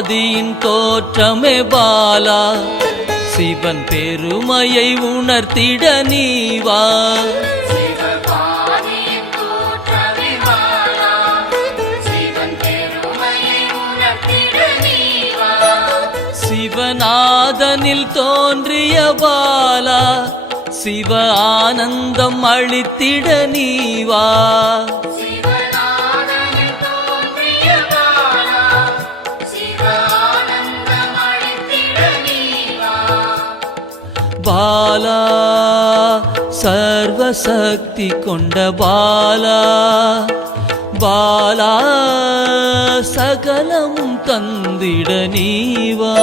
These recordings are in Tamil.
ஆதியின் தோற்றமே பாலா, சிவன் பெருமையை உணர்த்திட நீவா. சிவநாதனில் தோன்றிய பாலா, சிவ ஆனந்தம் அளித்திட நீவா. பாலா சர்வசக்தி கொண்ட பாலா, பாலா சகலமும் தந்திட நீவா.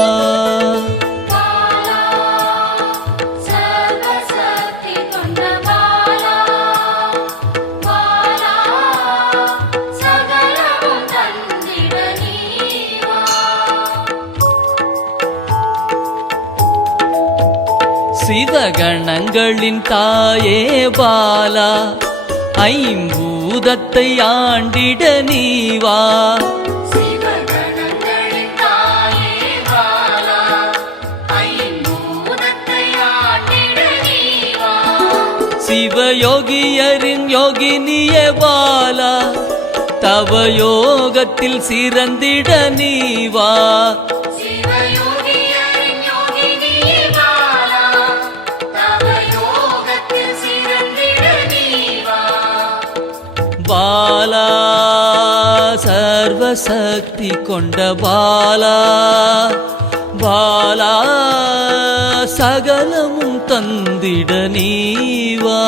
சிவகணங்களின் தாயே பாலா, ஐம்பூதத்தை ஆண்டிட நீவா. சிவயோகியரின் யோகினியே பாலா, தவ யோகத்தில் சிறந்திட நீவா. பாலா சர்வசக்தி கொண்ட பாலா, பாலா சகலமும் தந்திட நீவா.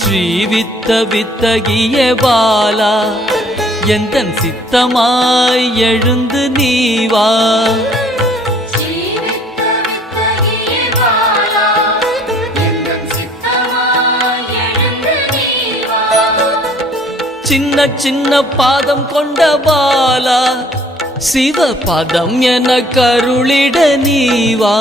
ஸ்ரீவித்த வித்தகிய பாலா, எந்தன் சித்தமாய் எழுந்து நீவா. சின்ன சின்ன பாதம் கொண்ட பாலா, சிவ பதம் என கருளிட நீவா.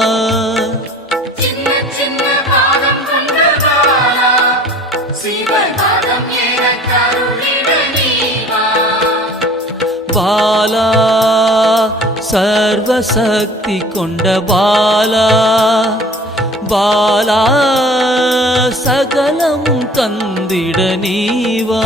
பாலா சர்வசக்தி கொண்ட பாலா, பாலா சகலமும் தந்திட நீவா.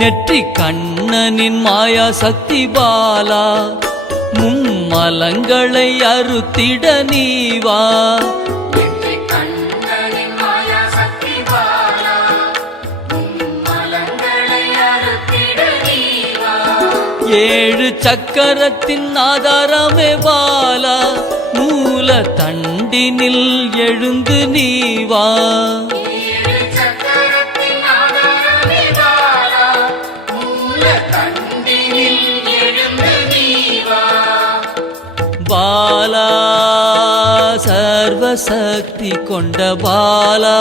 நெற்றி கண்ணனின் மாயா சக்தி பாலா, மும்மலங்களை அறுத்திட நீவா. ஏழு சக்கரத்தின் ஆதாரமே பாலா, மூல தண்டினில் எழுந்து நீவா. பாலா சர்வசக்தி கொண்ட பாலா,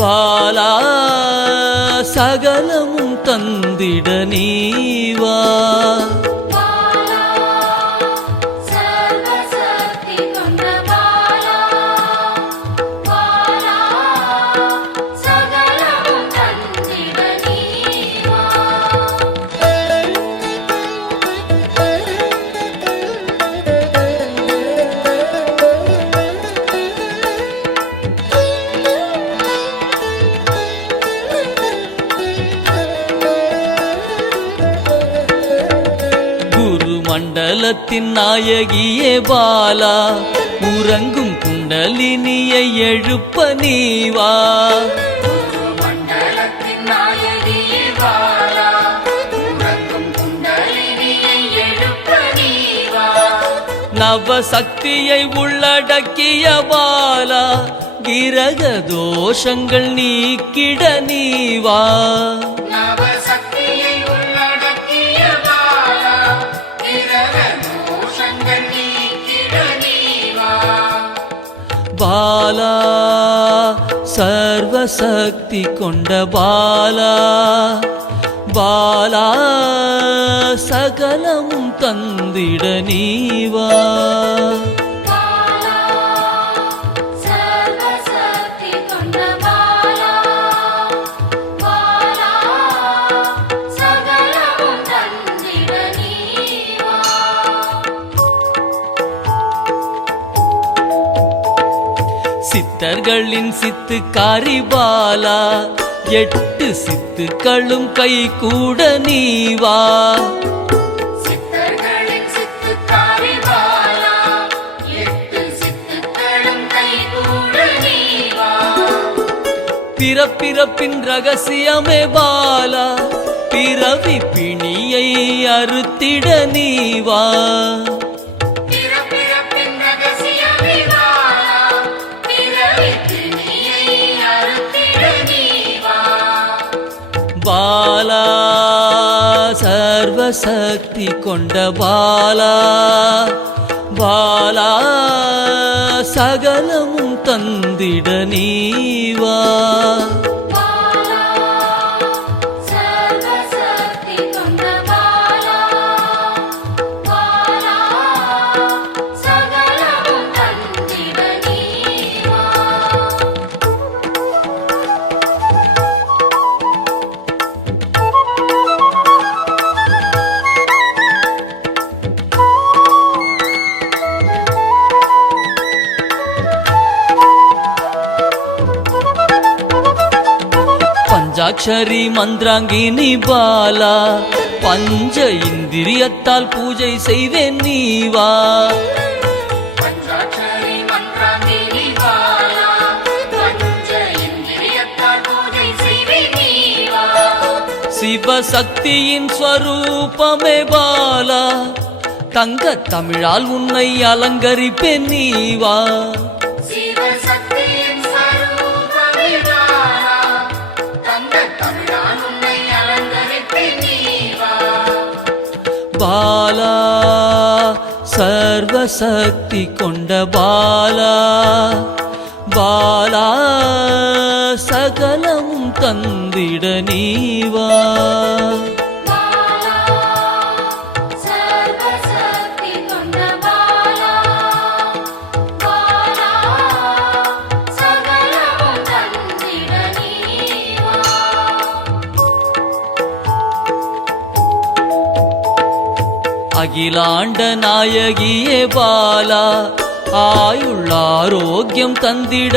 பாலா சகலமும் தந்திட நீவா. மண்டலத்தின் நாயகியே பாலா, உறங்கும் குண்டலினியை எழுப்ப நீவா. மண்டலத்தின் நாயகியே பாலா, நவசக்தியை உள்ளடக்கிய பாலா கிரக தோஷங்கள் நீக்கிட நீவா நவசக்தியை உள்ளடக்கிய பாலா கிரக தோஷங்கள் நீக்கிட நீவா பாலா சர்வசக்தி கொண்ட பாலா பாலா சகலமும் தந்திட நீவா பாலா சர்வசக்தி கொண்ட பாலா பாலா சகலமும் தந்திட நீவா சித்தர்களின் சித்துக்காரி பாலா 8 சித்துக்களும் கை கூட நீவா சித்தர்களின் சித்துக்காரி பாலா 8 சித்துக்களும் கைகூட நீவா பிறப்பிறப்பின் ரகசியமே பாலா பிறவி பிணியை அறுத்திட நீவா பிறப்பிறப்பின் ரகசியமே பாலா பிறவி பிணியை அறுத்திட நீவா பாலா சர்வசக்தி கொண்ட பாலா பாலா சகலமும் தந்திட நீவா பாலா சர்வசக்தி கொண்ட பாலா பாலா சகலமும் தந்திட நீவா பஞ்சாட்சரி மந்திராங்கினி பாலா பஞ்ச இந்திரியத்தால் பூஜை செய்வேன் நீவா பஞ்சாட்சரி மந்திராங்கினி பாலா பஞ்ச இந்திரியத்தால் பூஜை செய்வே நீவா சிவசக்தியின் ஸ்வரூபமே பாலா தங்க தமிழால் உன்னை அலங்கரிப்பேன் நீவா சிவசக்தியின் ஸ்வரூபமே பாலா தங்க தமிழால் உன்னை அலங்கரிப்பேன் நீவா பாலா சர்வசக்தி கொண்ட பாலா பாலா சகலமும் தந்திட நீவா பாலா சர்வசக்தி கொண்ட பாலா பாலா சகலமும் தந்திட நீவா அகிலாண்ட நாயகியே பாலா ஆயுள் ஆரோக்கியம் தந்திட